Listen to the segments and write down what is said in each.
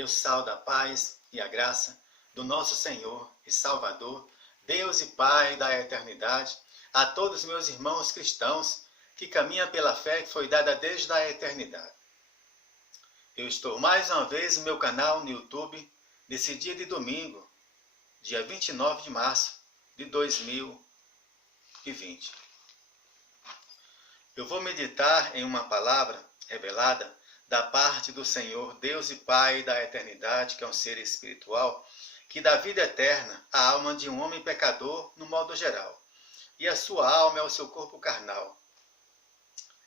Eu saúdo a paz e a graça do nosso Senhor e Salvador, Deus e Pai da eternidade, a todos meus irmãos cristãos que caminham pela fé que foi dada desde a eternidade. Eu estou mais uma vez no meu canal no YouTube, nesse dia de domingo, dia 29 de março de 2020. Eu vou meditar em uma palavra revelada da parte do Senhor, Deus e Pai da eternidade, que é um ser espiritual, que dá vida eterna à alma de um homem pecador no modo geral. E a sua alma é o seu corpo carnal,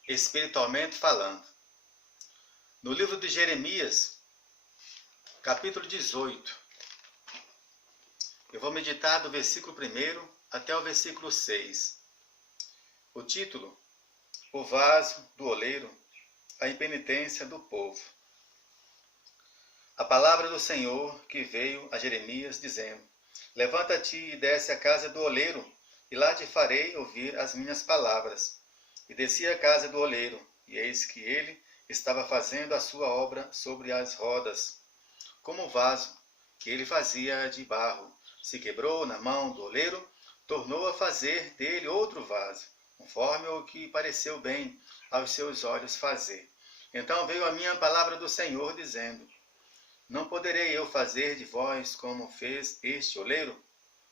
espiritualmente falando. No livro de Jeremias, capítulo 18, eu vou meditar do versículo 1 até o versículo 6. O título: O vaso do oleiro, a impenitência do povo. A palavra do Senhor que veio a Jeremias, dizendo: Levanta-te e desce à casa do oleiro, e lá te farei ouvir as minhas palavras. E desci à casa do oleiro, e eis que ele estava fazendo a sua obra sobre as rodas, como o vaso que ele fazia de barro. Se quebrou na mão do oleiro, tornou a fazer dele outro vaso, conforme o que pareceu bem aos seus olhos fazer. Então veio a minha palavra do Senhor, dizendo: Não poderei eu fazer de vós como fez este oleiro,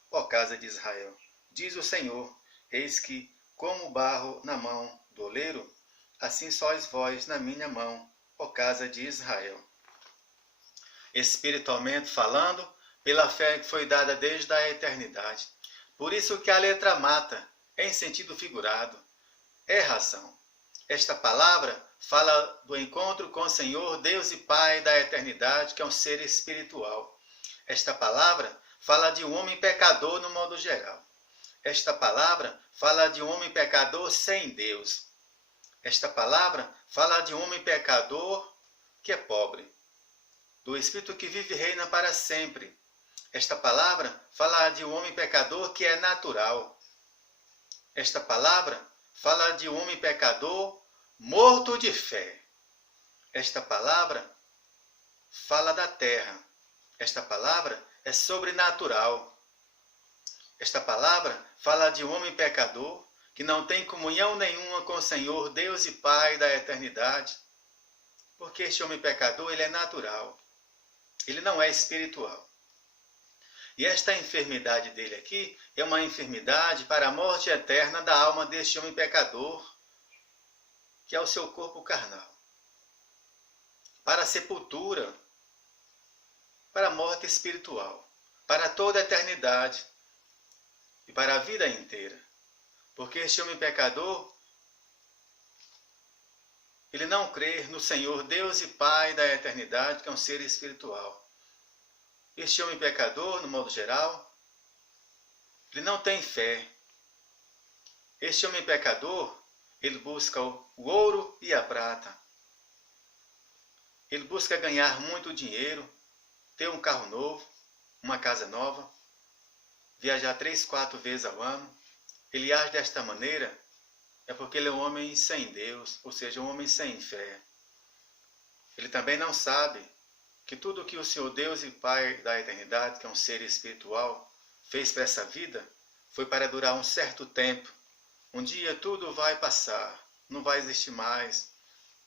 ó casa de Israel? Diz o Senhor: Eis que, como o barro na mão do oleiro, assim sois vós na minha mão, ó casa de Israel. Espiritualmente falando, pela fé que foi dada desde a eternidade. Por isso que a letra mata, em sentido figurado, é razão. Esta palavra fala do encontro com o Senhor, Deus e Pai da eternidade, que é um ser espiritual. Esta palavra fala de um homem pecador no modo geral. Esta palavra fala de um homem pecador sem Deus. Esta palavra fala de um homem pecador que é pobre, do Espírito que vive e reina para sempre. Esta palavra fala de um homem pecador que é natural. Esta palavra fala de um homem pecador morto de fé. Esta palavra fala da terra. Esta palavra é sobrenatural. Esta palavra fala de um homem pecador que não tem comunhão nenhuma com o Senhor, Deus e Pai da eternidade. Porque este homem pecador, ele é natural. Ele não é espiritual. E esta enfermidade dele aqui é uma enfermidade para a morte eterna da alma deste homem pecador, que é o seu corpo carnal. Para a sepultura, para a morte espiritual, para toda a eternidade e para a vida inteira. Porque este homem pecador, ele não crê no Senhor, Deus e Pai da eternidade, que é um ser espiritual. Este homem pecador, no modo geral, ele não tem fé. Este homem pecador, ele busca o ouro e a prata. Ele busca ganhar muito dinheiro, ter um carro novo, uma casa nova, viajar 3, 4 vezes ao ano. Ele age desta maneira é porque ele é um homem sem Deus, ou seja, um homem sem fé. Ele também não sabe que tudo que o Senhor Deus e Pai da eternidade, que é um ser espiritual, fez para essa vida, foi para durar um certo tempo. Um dia tudo vai passar, não vai existir mais,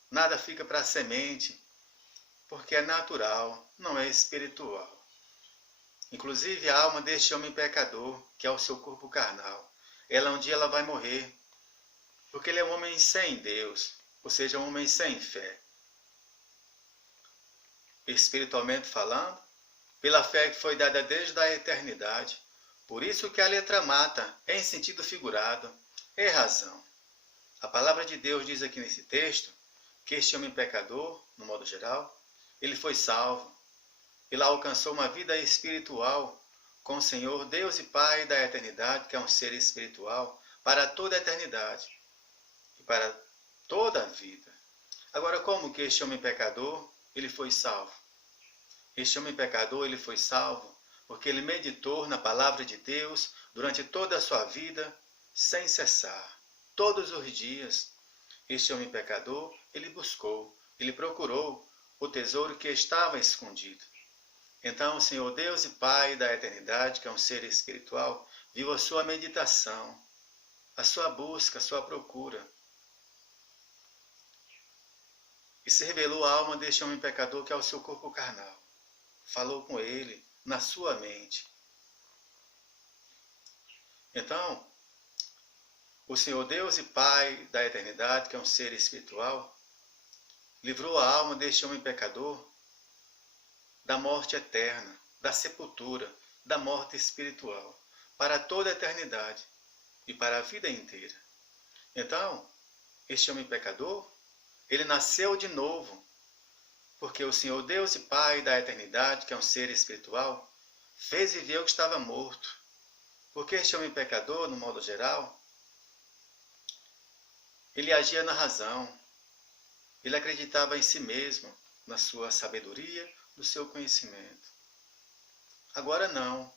nada fica para a semente, porque é natural, não é espiritual. Inclusive a alma deste homem pecador, que é o seu corpo carnal, um dia ela vai morrer, porque ele é um homem sem Deus, ou seja, um homem sem fé. Espiritualmente falando, pela fé que foi dada desde a eternidade. Por isso que a letra mata, em sentido figurado, é razão. A palavra de Deus diz aqui nesse texto que este homem pecador, no modo geral, ele foi salvo. Ele alcançou uma vida espiritual com o Senhor, Deus e Pai da eternidade, que é um ser espiritual, para toda a eternidade e para toda a vida. Agora, como que este homem pecador, ele foi salvo? Este homem pecador, ele foi salvo porque ele meditou na palavra de Deus durante toda a sua vida, sem cessar, todos os dias. Este homem pecador, ele buscou, ele procurou o tesouro que estava escondido. Então o Senhor Deus e Pai da eternidade, que é um ser espiritual, viu a sua meditação, a sua busca, a sua procura. E se revelou à alma deste homem pecador que é o seu corpo carnal. Falou com ele na sua mente. Então, o Senhor Deus e Pai da eternidade, que é um ser espiritual, livrou a alma deste homem pecador da morte eterna, da sepultura, da morte espiritual, para toda a eternidade e para a vida inteira. Então, este homem pecador, ele nasceu de novo, porque o Senhor Deus e Pai da eternidade, que é um ser espiritual, fez viver o que estava morto. Porque este homem pecador, no modo geral, ele agia na razão, ele acreditava em si mesmo, na sua sabedoria, no seu conhecimento. Agora não.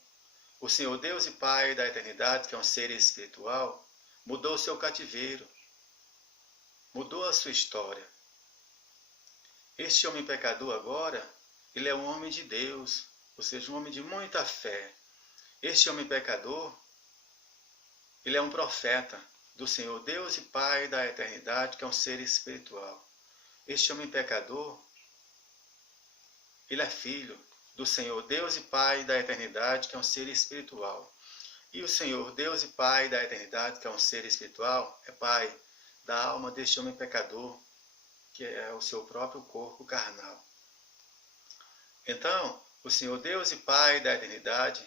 O Senhor Deus e Pai da eternidade, que é um ser espiritual, mudou o seu cativeiro, mudou a sua história. Este homem pecador agora, ele é um homem de Deus, ou seja, um homem de muita fé. Este homem pecador, ele é um profeta do Senhor Deus e Pai da eternidade, que é um ser espiritual. Este homem pecador, ele é filho do Senhor Deus e Pai da eternidade, que é um ser espiritual. E o Senhor Deus e Pai da eternidade, que é um ser espiritual, é Pai da alma deste homem pecador, que é o seu próprio corpo carnal. Então, o Senhor Deus e Pai da eternidade,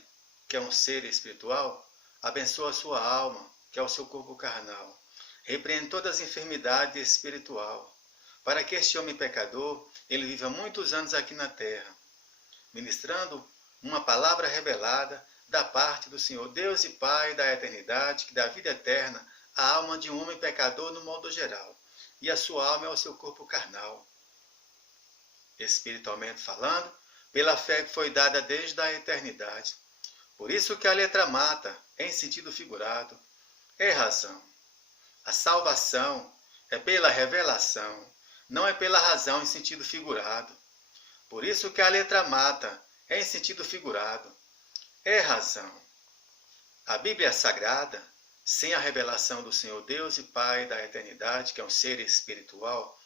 que é um ser espiritual, abençoa a sua alma, que é o seu corpo carnal. Repreende todas as enfermidades espiritual, para que este homem pecador, ele viva muitos anos aqui na terra, ministrando uma palavra revelada da parte do Senhor Deus e Pai da eternidade, que dá vida eterna à alma de um homem pecador no modo geral. E a sua alma é o seu corpo carnal. Espiritualmente falando, pela fé que foi dada desde a eternidade. Por isso que a letra mata, em sentido figurado, é razão. A salvação é pela revelação, não é pela razão em sentido figurado. Por isso que a letra mata, em sentido figurado, é razão. A Bíblia Sagrada, sem a revelação do Senhor Deus e Pai da eternidade, que é um ser espiritual,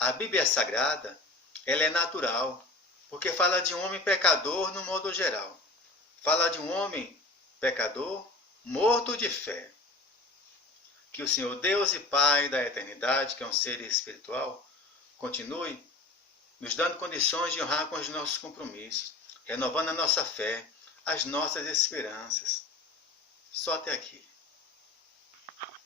a Bíblia Sagrada, ela é natural, porque fala de um homem pecador no modo geral. Fala de um homem pecador morto de fé. Que o Senhor Deus e Pai da eternidade, que é um ser espiritual, continue nos dando condições de honrar com os nossos compromissos, renovando a nossa fé, as nossas esperanças. Só até aqui.